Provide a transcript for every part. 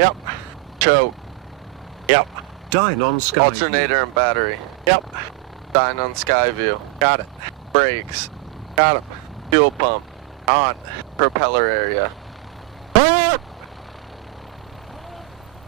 Yep. Choke. Yep. Dyne on Skyview. Alternator and battery. Yep. Dyne on Skyview. Got it. Brakes. Got him. Fuel pump. On. Propeller area.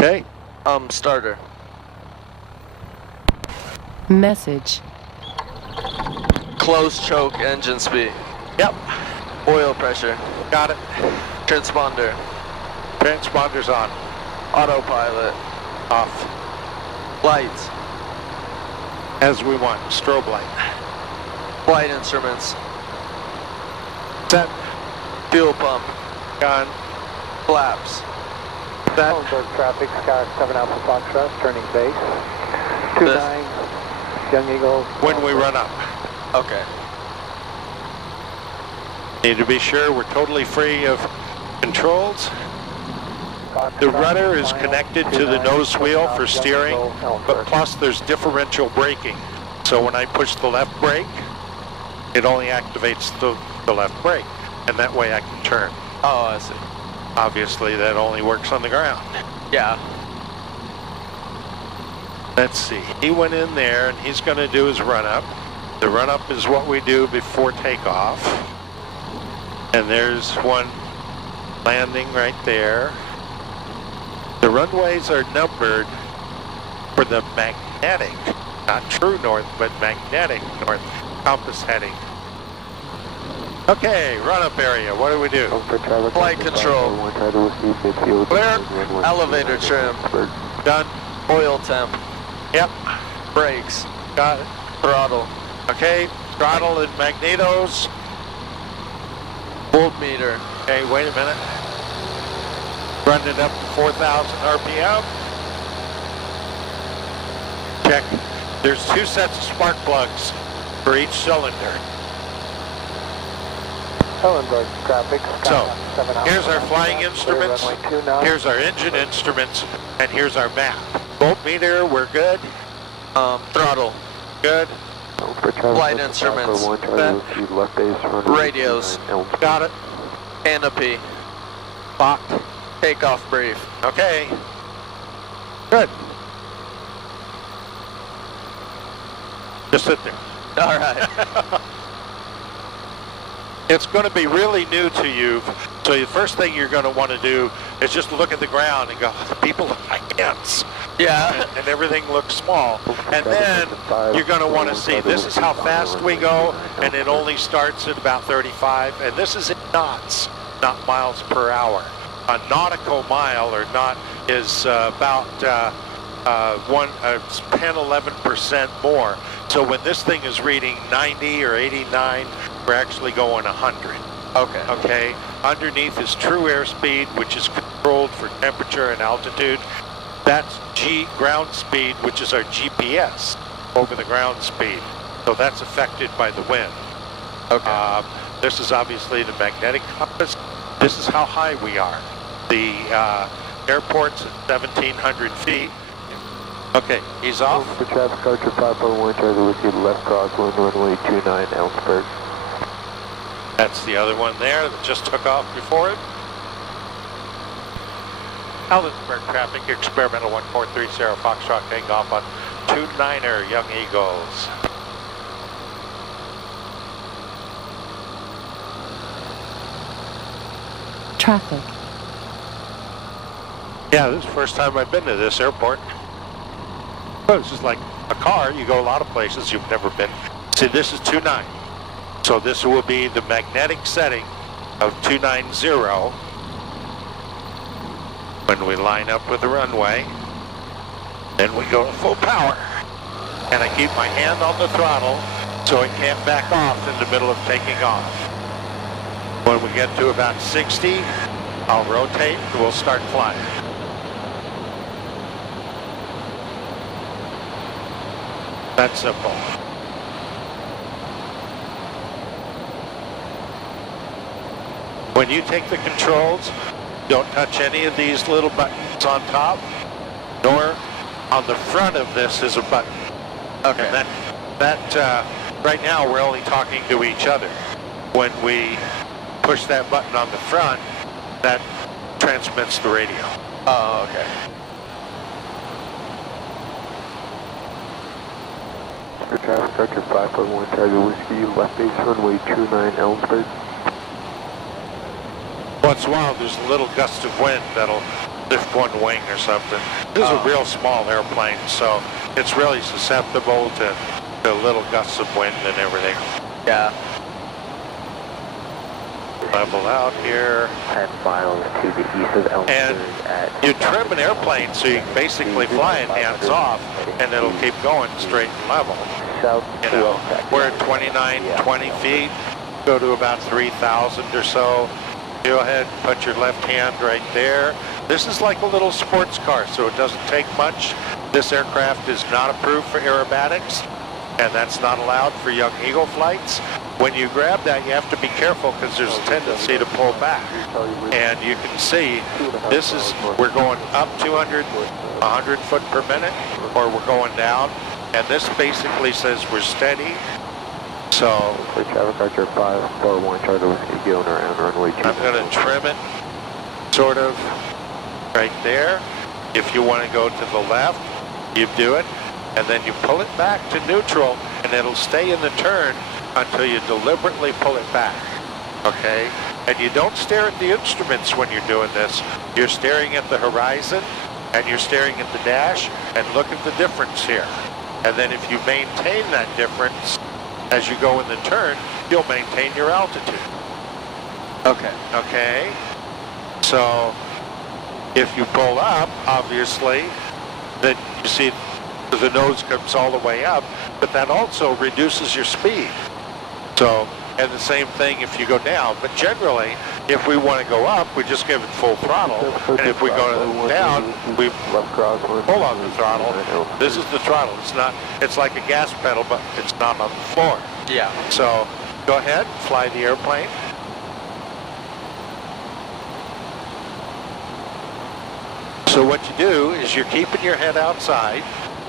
Okay. Starter. Message. Close choke engine speed. Yep. Oil pressure. Got it. Transponder. Transponder's on. Autopilot. Off. Lights. As we want. Strobe light. Flight instruments. Set. Fuel pump. Gone. Flaps. Set. Ellensburg traffic, Sky 7 Alpha Foxtrot, turning base. 29, Young Eagle. When we run up. Okay. Need to be sure we're totally free of controls. The rudder is connected to the nose wheel for steering, but plus there's differential braking. So when I push the left brake, it only activates the left brake, and that way I can turn. Oh, I see. Obviously that only works on the ground. Yeah. Let's see, he went in there and he's going to do his run-up. The run-up is what we do before takeoff. And there's one landing right there. The runways are numbered for the magnetic, not true north, but magnetic north compass heading. Okay, run-up area, what do we do? Flight control. Clear. Elevator trim. Done. Oil temp. Yep. Brakes. Got it. Throttle. Okay, throttle and magnetos. Voltmeter. Okay, wait a minute. Run it up to 4,000 RPM. Check. There's 2 sets of spark plugs for each cylinder. Ellensburg traffic, Sky So, 7 Alpha here's our Foxtrot, flying clear instruments, runway 29. here's our engine instruments, and here's our map. Voltmeter, we're good. Throttle. Good. Flight instruments. Radios. Got it. Canopy. Locked. Takeoff brief. Okay. Good. Just sit there. All right. It's going to be really new to you, so the first thing you're going to want to do is just look at the ground and go, people look like ants. Yeah. And everything looks small. And then you're going to want to see, this is how fast we go, and it only starts at about 35, and this is in knots, not miles per hour. A nautical mile or knot is about 10-11% more. So when this thing is reading 90 or 89, we're actually going 100. Okay. Okay. Underneath is true airspeed, which is controlled for temperature and altitude. That's ground speed, which is our GPS over the ground speed. So that's affected by the wind. Okay. This is obviously the magnetic compass. This is how high we are. The airport's at 1,700 feet. Okay, he's off. For traffic, Archer 541, Charlie with you, left crosswind, runway 29, Ellensburg. That's the other one there that just took off before it. Ellensburg traffic, experimental 1430 Foxtrot taking off on 29er Young Eagles. Traffic. Yeah, this is the first time I've been to this airport. Well, this is like a car. You go a lot of places you've never been. See, this is 29. So this will be the magnetic setting of 290 when we line up with the runway. Then we go to full power. And I keep my hand on the throttle so it can't back off in the middle of taking off. When we get to about 60, I'll rotate and we'll start flying. That's simple. When you take the controls, don't touch any of these little buttons on top, nor on the front of this is a button. Okay. And that right now we're only talking to each other. When we push that button on the front, that transmits the radio. Oh, okay. For traffic, Dr. 541 Charlie Whiskey, left base runway 29 Ellensburg. Once in a while, there's a little gust of wind that'll lift one wing or something. This is a real small airplane, so it's really susceptible to little gusts of wind and everything. Yeah. Level out here. 10 miles to the east of Ellensburg. And you trim an airplane so you can basically fly it hands off, and it'll keep going straight and level. South You know, we're at 20 feet, go to about 3,000 or so. Go ahead and put your left hand right there. This is like a little sports car, so it doesn't take much. This aircraft is not approved for aerobatics, and that's not allowed for young Eagle flights. When you grab that, you have to be careful because there's a tendency to pull back. And you can see, this is, we're going up 200, 100 foot per minute, or we're going down. And this basically says we're steady. So, for traffic, Archer 541 Charlie Whiskey, going around runway 2. I'm going to trim it, sort of, right there. If you want to go to the left, you do it, and then you pull it back to neutral, and it'll stay in the turn until you deliberately pull it back, okay? And you don't stare at the instruments when you're doing this. You're staring at the horizon, and you're staring at the dash, and look at the difference here. And then if you maintain that difference as you go in the turn, you'll maintain your altitude. Okay. Okay? So, if you pull up, obviously, then you see the nose comes all the way up, but that also reduces your speed. So, and the same thing if you go down. But generally, if we want to go up, we just give it full throttle. And if we go down, we pull on the throttle. This is the throttle. It's like a gas pedal, but it's not on the floor. Yeah. So, go ahead, fly the airplane. So what you do is you're keeping your head outside,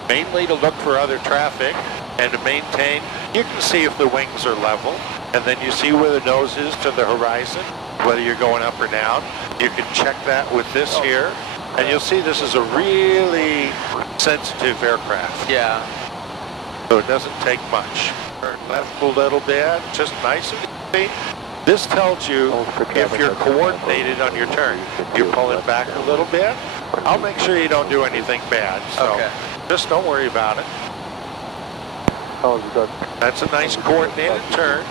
mainly to look for other traffic and to maintain. You can see if the wings are level, and then you see where the nose is to the horizon, whether you're going up or down. You can check that with this here, and you'll see this is a really sensitive aircraft. Yeah. So it doesn't take much. Turn left a little bit, just nice and easy. This tells you if you're coordinated on your turn. You're pulling back a little bit. I'll make sure you don't do anything bad. So okay. Just don't worry about it. That's a nice coordinated turn.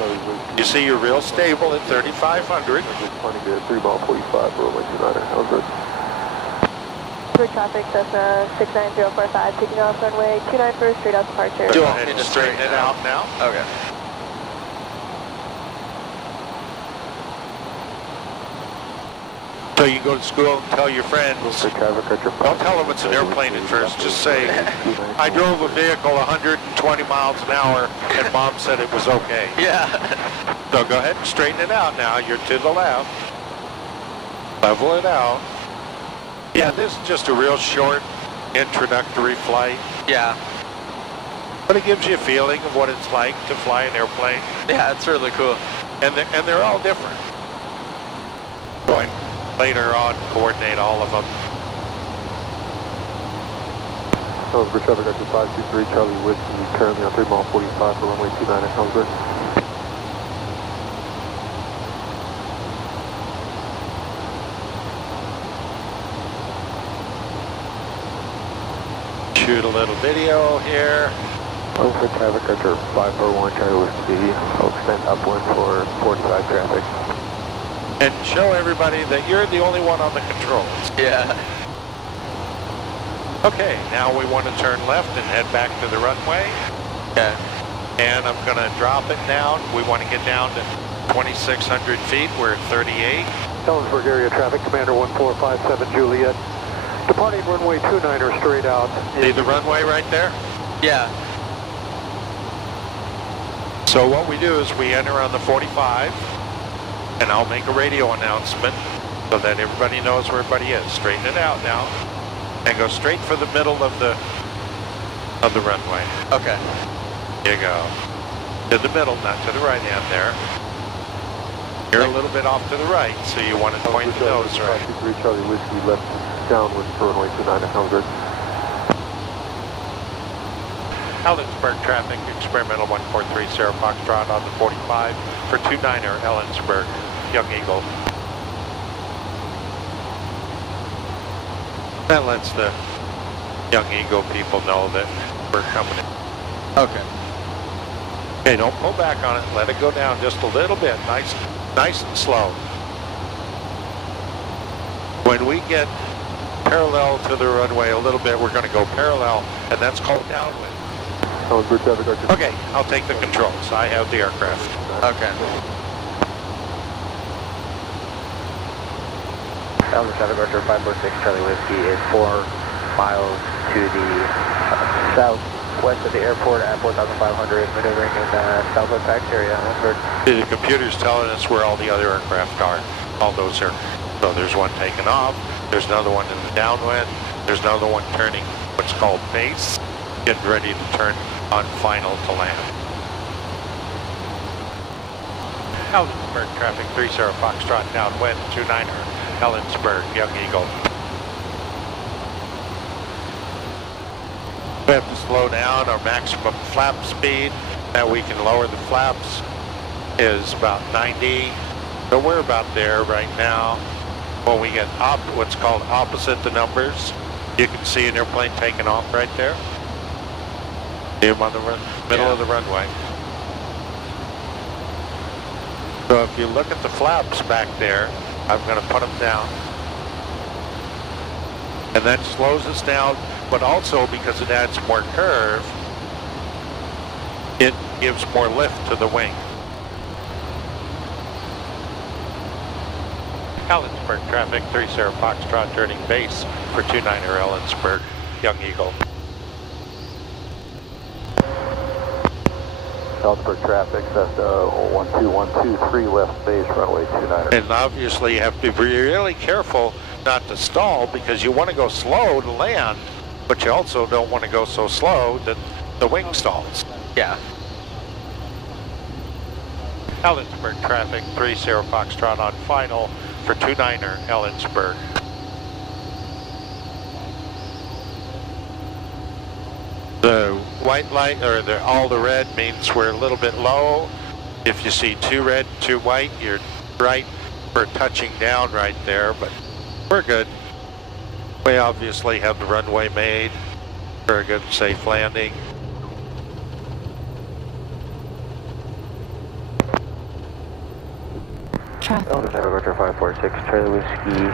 You see you're real stable at 3,500. For traffic, Cessna 69045, taking off runway 29 for straight out departure. Go ahead and straighten it out now. Okay. So you go to school and tell your friends, don't tell them it's an airplane at first, just say, I drove a vehicle 120 miles an hour and Mom said it was okay. Yeah. So go ahead and straighten it out now. You're to the left. Level it out. Yeah, this is just a real short introductory flight. Yeah. But it gives you a feeling of what it's like to fly an airplane. Yeah, it's really cool. And they're all different. Going later on, coordinate all of them. Ellensburg traffic, Dr. 523 Charlie Whiskey, currently on 3 mile 45 for runway 29 at Ellensburg. Shoot a little video here. Ellensburg traffic, Dr. 541 Charlie Whiskey, I'll extend upwind for 45 traffic. And show everybody that you're the only one on the controls. Yeah. Okay, now we want to turn left and head back to the runway. Okay. And I'm going to drop it down. We want to get down to 2,600 feet. We're at 38. Ellensburg area traffic, Commander 1457 Juliet. Departing runway 29er straight out. See the runway right there? Yeah. So what we do is we enter on the 45, and I'll make a radio announcement so that everybody knows where everybody is. Straighten it out now, and go straight for the middle of the runway. Okay. Here you go. To the middle, not to the right hand there. You're a little bit off to the right, so you want to point the nose right. 3 Charlie Whiskey left downwind for runway 29 at Ellensburg. Ellensburg traffic, experimental 1430 Foxtrot on the 45 for 29er Ellensburg, Young Eagle. That lets the Young Eagle people know that we're coming in. Okay. Okay, don't pull back on it. Let it go down just a little bit. Nice and slow. When we get parallel to the runway a little bit, we're going to go parallel, and that's called downwind. Ellensburg traffic, Archer. Okay, I'll take the controls. I have the aircraft. Okay. Ellensburg traffic, Archer 546 Charlie Whiskey is 4 miles to the southwest of the airport at 4,500, maneuvering in the southwest tax area. Ellensburg. The computer's telling us where all the other aircraft are. All those are. So there's one taking off. There's another one in the downwind. There's another one turning what's called base, getting ready to turn on final to land. Ellensburg traffic 30 Foxtrot downwind 29er Ellensburg Young Eagle. We have to slow down. Our maximum flap speed that we can lower the flaps is about 90. So we're about there right now. When we get up, what's called opposite the numbers, you can see an airplane taking off right there. See him on the middle of the runway. So if you look at the flaps back there, I'm going to put them down. And that slows us down, but also because it adds more curve, it gives more lift to the wing. Ellensburg traffic, 30 Foxtrot turning base for 29er Ellensburg, Young Eagle. Ellensburg traffic, Cessna 12123 left base, runway 29er. And obviously you have to be really careful not to stall because you want to go slow to land, but you also don't want to go so slow that the wing stalls. Yeah. Ellensburg traffic, 30 Foxtrot on final for 29er Ellensburg. The white light, or all the red, means we're a little bit low. If you see 2 red, 2 white, you're right for touching down right there, but we're good. We obviously have the runway made for a good safe landing. Traffic. Roger 546, Charlie Whiskey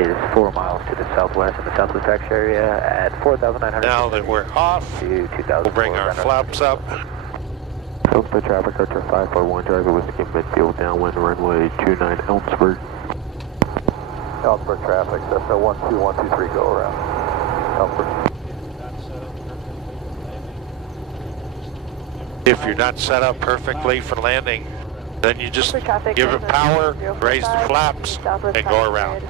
is 4 miles to the southwest in the southwest tax area at 4,900. Now that we're off, to 2,000. we'll bring our flaps up. Ellensburg traffic, Archer 541, Charlie Whiskey midfield downwind runway 29 Ellensburg. Ellensburg traffic, Cessna 12123, go around. Ellensburg. If you're not set up perfectly for landing, then you just give it power, raise the flaps, and go around.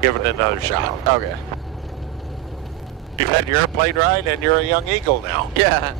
Give it another shot. Okay. You've had your airplane ride and you're a Young Eagle now. Yeah.